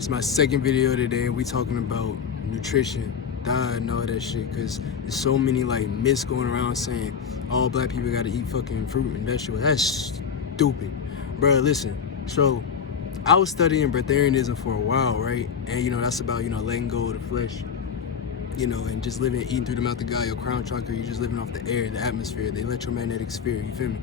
It's my second video today, and we talking about nutrition, diet, and all that shit. Cause there's so many like myths going around saying all black people gotta eat fucking fruit and vegetables. That's stupid, bro. Listen, so I was studying breatharianism for a while, right? And you know that's about letting go of the flesh, and just eating through the mouth of God. Your crown chakra, you're just living off the air, the atmosphere, the electromagnetic sphere. You feel me?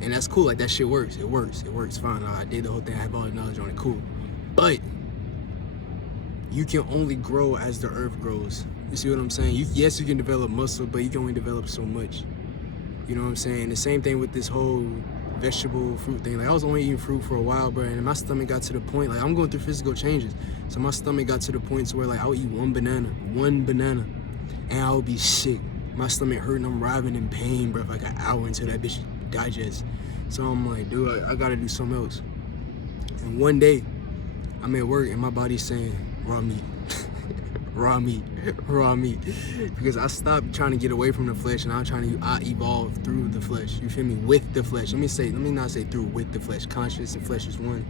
And that's cool. Like that shit works. It works fine. I did the whole thing. I have all the knowledge on it. Cool, but you can only grow as the earth grows. You see what I'm saying? Yes, you can develop muscle, but you can only develop so much. You know what I'm saying? The same thing with this whole vegetable fruit thing. Like I was only eating fruit for a while, bro, and my stomach got to the point, like I'm going through physical changes. So my stomach got to the point to where like I'll eat one banana, and I'll be sick. My stomach hurting, I'm writhing in pain, bro, for like an hour until that bitch digests. So I'm like, dude, I gotta do something else. And one day, I'm at work and my body's saying, raw meat. raw meat. Because I stopped trying to get away from the flesh and I evolve through the flesh. You feel me? With the flesh. Let me not say through, with the flesh. Conscious and flesh is one.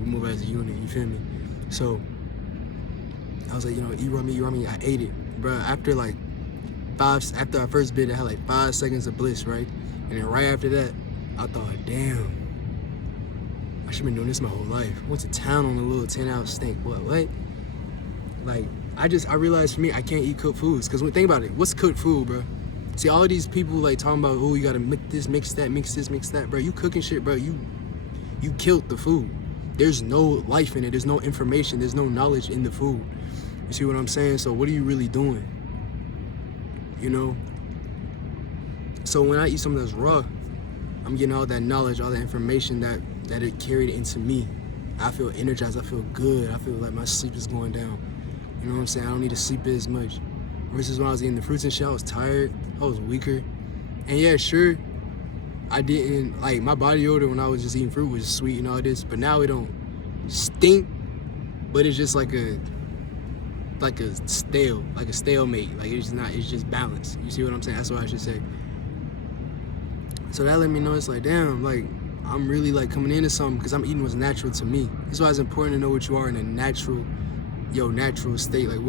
We move as a unit, you feel me? So I was like, eat raw meat. I ate it. Bro, after our first bit, I had like 5 seconds of bliss, right? And then right after that, I thought, damn, I should have been doing this my whole life. I went to town on a little 10-ounce steak. What? Like, I realized for me, I can't eat cooked foods. Because think about it, what's cooked food, bro? See, all of these people like talking about, oh, you gotta mix this, mix that, bro. You cooking shit, bro. You killed the food. There's no life in it. There's no information. There's no knowledge in the food. You see what I'm saying? So what are you really doing? So when I eat something that's raw, I'm getting all that knowledge, all that information that it carried into me. I feel energized. I feel good. I feel like my sleep is going down. You know what I'm saying? I don't need to sleep as much. Versus when I was eating the fruits and shit, I was tired. I was weaker. And yeah, sure, I didn't, like, my body odor when I was just eating fruit was sweet and all this, but now it don't stink, but it's just like a stalemate. Like it's just balance. You see what I'm saying? That's what I should say. So that let me know it's like, damn, like I'm really like coming into something because I'm eating what's natural to me. That's why it's important to know what you are in a natural state, like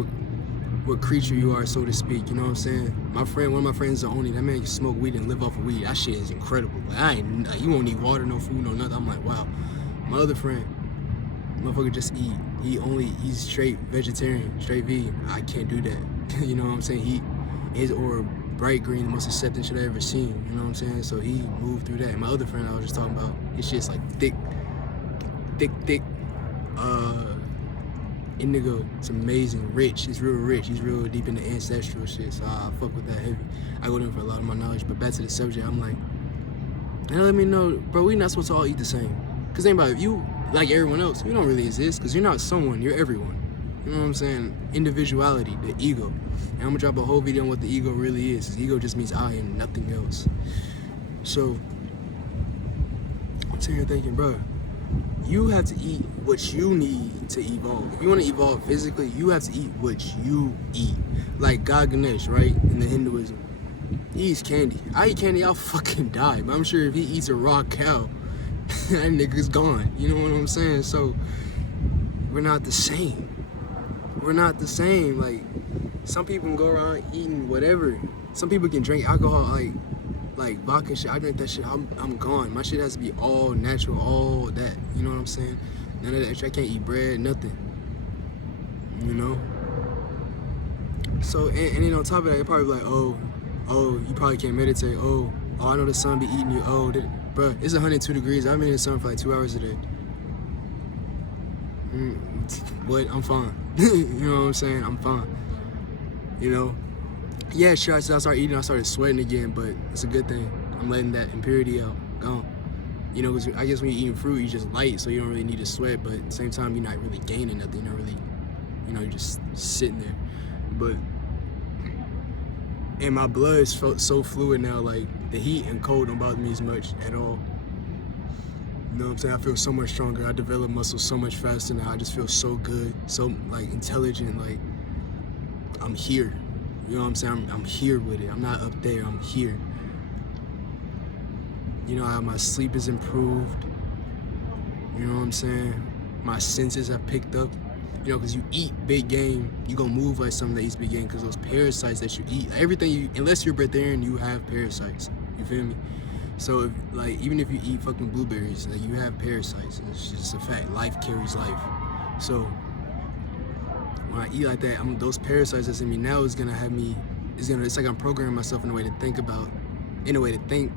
what creature you are, so to speak. You know what I'm saying? One of my friends, Zaoni, that man can smoke weed and live off of weed. That shit is incredible. Like you won't need water, no food, no nothing. I'm like, wow. My other friend, motherfucker just eat. He's straight vegetarian, straight vegan. I can't do that. You know what I'm saying? His aura bright green, the most accepting shit I ever seen. You know what I'm saying? So he moved through that. And my other friend I was just talking about, his shit's like thick indigo. It's amazing, rich. It's real rich. He's real deep in the ancestral shit. So I fuck with that heavy. I go in for a lot of my knowledge. But back to the subject, I'm like, and let me know, bro, we not supposed to all eat the same. Cause think about it, if you like everyone else, you don't really exist. Cause you're not someone, you're everyone. You know what I'm saying? Individuality, the ego. And I'm gonna drop a whole video on what the ego really is. Ego just means I and nothing else. So I'm sitting here thinking, bro, you have to eat what you need to evolve. If you want to evolve physically, you have to eat what you eat. Like God Ganesh, right? In the Hinduism, he eats candy. I eat candy, I'll fucking die. But I'm sure if he eats a raw cow, that nigga's gone. You know what I'm saying? So we're not the same. Like, some people can go around eating whatever. Some people can drink alcohol, like vodka shit. I drink that shit, I'm gone. My shit has to be all natural, all that. You know what I'm saying? None of that shit. I can't eat bread, nothing. So, and then on top of that, you're probably like, oh, you probably can't meditate. Oh, I know the sun be eating you. Oh, bruh, it's 102 degrees. I've been in the sun for like 2 hours a day. But I'm fine. You know what I'm saying? I'm fine. Yeah, sure, I started eating, I started sweating again, but it's a good thing. I'm letting that impurity out, gone. Because I guess when you're eating fruit, you're just light, so you don't really need to sweat, but at the same time, you're not really gaining nothing. You're not really, you're just sitting there. But, and my blood is so fluid now, like, the heat and cold don't bother me as much at all. You know what I'm saying? I feel so much stronger. I develop muscle so much faster now. I just feel so good, so like intelligent. Like I'm here. You know what I'm saying? I'm here with it. I'm not up there. I'm here. How my sleep is improved. You know what I'm saying? My senses have picked up. You know, because you eat big game, you gonna move like something that eats big game, because those parasites that you eat, everything you, unless you're breatharian, you have parasites. You feel me? So, if, like, even if you eat fucking blueberries, like, you have parasites. It's just a fact. Life carries life. So, when I eat like that, those parasites that's in me now is gonna have me. It's like I'm programming myself in a way to think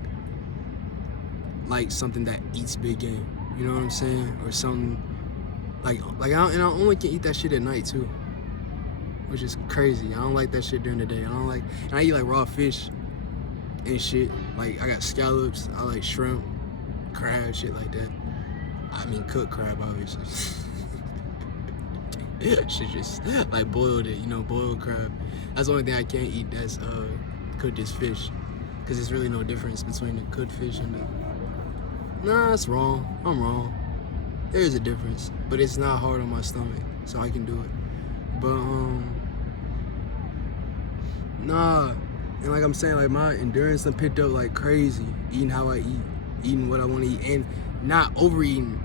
like something that eats big game. You know what I'm saying? Or something like and I only can eat that shit at night too, which is crazy. I don't like that shit during the day. And I eat like raw fish and shit. Like, I got scallops, I like shrimp, crab, shit like that. I mean, cooked crab, obviously. Shit, just like boiled it, boiled crab. That's the only thing I can't eat that's cooked as fish, because there's really no difference between the cooked fish and the. Nah, that's wrong. I'm wrong. There is a difference, but it's not hard on my stomach, so I can do it. But nah. And like I'm saying, like, my endurance done picked up like crazy, eating how I eat, eating what I want to eat, and not overeating.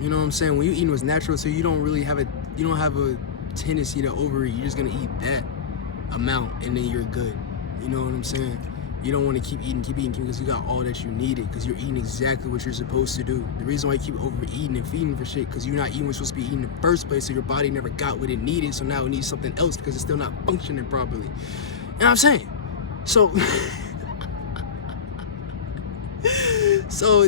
You know what I'm saying? When you eating what's natural, so you don't have a tendency to overeat. You're just gonna eat that amount, and then you're good. You know what I'm saying? You don't want to keep eating because you got all that you needed, because you're eating exactly what you're supposed to do. The reason why you keep overeating and feeding for shit, because you're not eating what you're supposed to be eating in the first place, so your body never got what it needed, so now it needs something else because it's still not functioning properly. You know what I'm saying? So,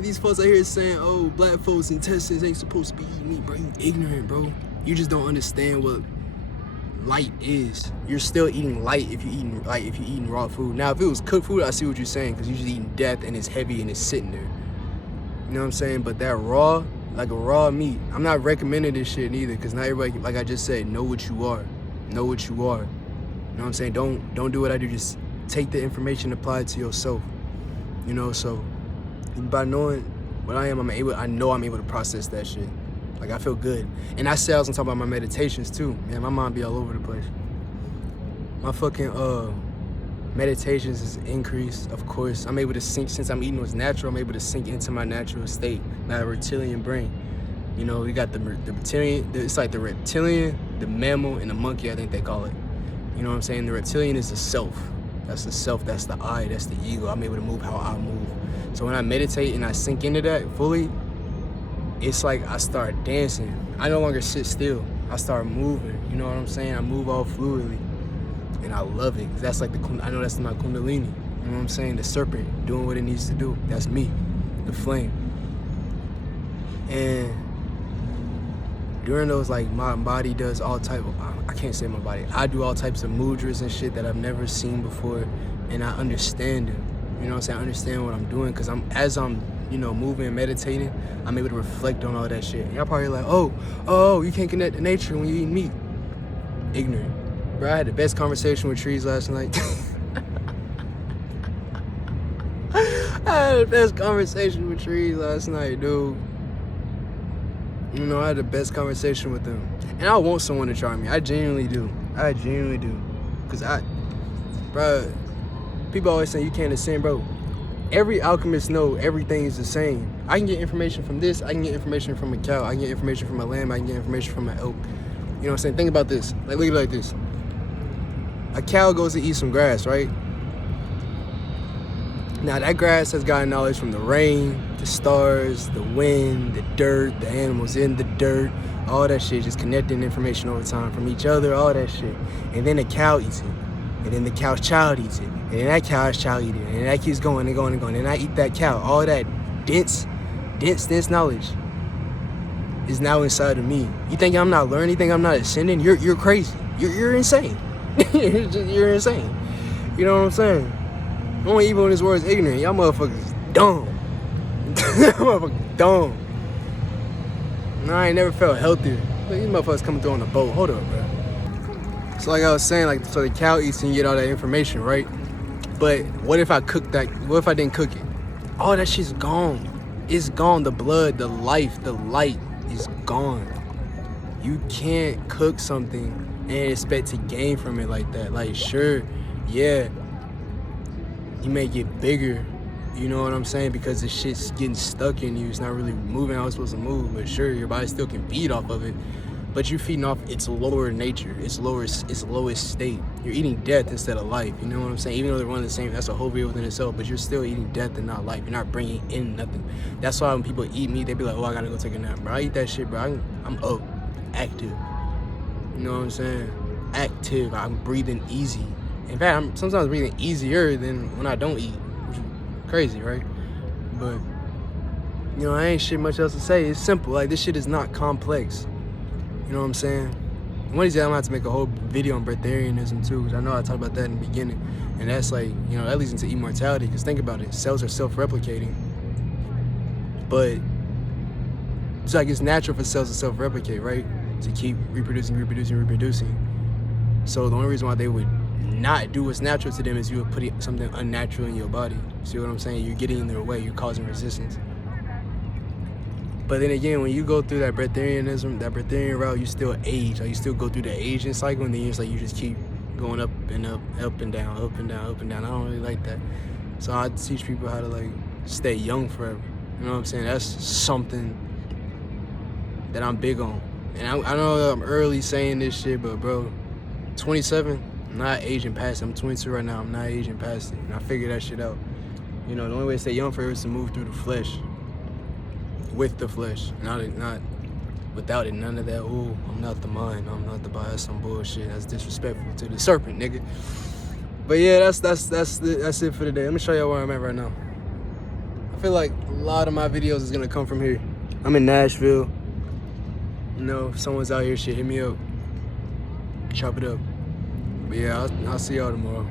these folks out here saying, oh, black folks' intestines ain't supposed to be eating meat, bro. You ignorant, bro. You just don't understand what light is. You're still eating light if you're eating raw food. Now, if it was cooked food, I see what you're saying, because you're just eating death and it's heavy and it's sitting there. You know what I'm saying? But that raw, like a raw meat, I'm not recommending this shit neither, because not everybody, like I just said, know what you are. Know what you are. You know what I'm saying? Don't do what I do. Just take the information, apply it to yourself. You know, so by knowing what I am, I know I'm able to process that shit. Like, I feel good. And I said I was gonna talk about my meditations too. Man, my mind be all over the place. My fucking meditations is increased, of course. I'm able to sink, since I'm eating what's natural, I'm able to sink into my natural state, my reptilian brain. You know, we got the reptilian, it's like the reptilian, the mammal, and the monkey, I think they call it. You know what I'm saying? The reptilian is the self. That's the self, that's the I, that's the ego. I'm able to move how I move. So when I meditate and I sink into that fully, it's like I start dancing. I no longer sit still. I start moving. You know what I'm saying? I move all fluidly. And I love it. That's like I know that's my kundalini. You know what I'm saying? The serpent doing what it needs to do. That's me, the flame. And during those, like, my body does all type of, I can't say my body, I do all types of mudras and shit that I've never seen before, and I understand them. You know what I'm saying? I understand what I'm doing, because as I'm moving and meditating, I'm able to reflect on all that shit. And y'all probably like, oh, you can't connect to nature when you eat meat. Ignorant. Bro, I had the best conversation with trees last night. I had the best conversation with trees last night, dude. You know, I had the best conversation with them. And I want someone to try me. I genuinely do. Because bro, people always say you can't ascend, bro. Every alchemist know everything is the same. I can get information from this. I can get information from a cow. I can get information from a lamb. I can get information from an elk. You know what I'm saying? Think about this. Like, look at it like this. A cow goes to eat some grass, right? Now, that grass has gotten knowledge from the rain, the stars, the wind, the dirt, the animals in the dirt, all that shit, just connecting information over time from each other, all that shit. And then the cow eats it. And then the cow's child eats it. And then that cow's child eats it. And that keeps going and going and going. And I eat that cow. All that dense knowledge is now inside of me. You think I'm not learning? You think I'm not ascending? You're crazy. You're insane. You're insane. You know what I'm saying? The only evil in this world is ignorant. Y'all motherfuckers dumb. Y'all motherfuckers dumb. No, I ain't never felt healthier. Look, these motherfuckers coming through on the boat. Hold up, bro. So like I was saying, like, so the cow eats and you get all that information, right? But what if I cook that? What if I didn't cook it? All that shit's gone. It's gone. The blood, the life, the light is gone. You can't cook something and expect to gain from it like that. Like, sure, yeah, you may get bigger, you know what I'm saying? Because the shit's getting stuck in you. It's not really moving how it's supposed to move. But sure, your body still can feed off of it. but you're feeding off its lower nature, its lowest state. You're eating death instead of life. You know what I'm saying? Even though they're one of the same, that's a whole video within itself. But you're still eating death and not life. You're not bringing in nothing. That's why when people eat meat, they be like, "Oh, I gotta go take a nap, bro." I eat that shit, bro. I'm up, active. You know what I'm saying? Active. I'm breathing easy. In fact, I'm sometimes breathing easier than when I don't eat, which is crazy, right? But you know, I ain't shit much else to say. It's simple. Like, this shit is not complex. You know what I'm saying? One of these days, I'm gonna have to make a whole video on breatharianism too, because I know I talked about that in the beginning. And that's like, you know, that leads into immortality, because think about it. Cells are self-replicating. But it's like it's natural for cells to self-replicate, right? To keep reproducing. So the only reason why they would not do what's natural to them is you would put something unnatural in your body. See what I'm saying? You're getting in their way. You're causing resistance. But then again, when you go through that breatharianism, that breatharian route, you still age. Like, you still go through the aging cycle, and then it's like you just keep going up and up, up and down, up and down, up and down. I don't really like that. So I teach people how to, like, stay young forever. You know what I'm saying? That's something that I'm big on. And I know that I'm early saying this shit, but bro, 27, I'm not aging past it. I'm 22 right now. I'm not aging past it. And I figured that shit out. You know, the only way to stay young forever is to move through the flesh. With the flesh, not without it. None of that. Oh, I'm not the mind. I'm not the body. That's some bullshit. That's disrespectful to the serpent, nigga. But yeah, that's it for today. Let me show y'all where I'm at right now. I feel like a lot of my videos is gonna come from here. I'm in Nashville. You know, if someone's out here, shit, hit me up. Chop it up. But yeah, I'll see y'all tomorrow.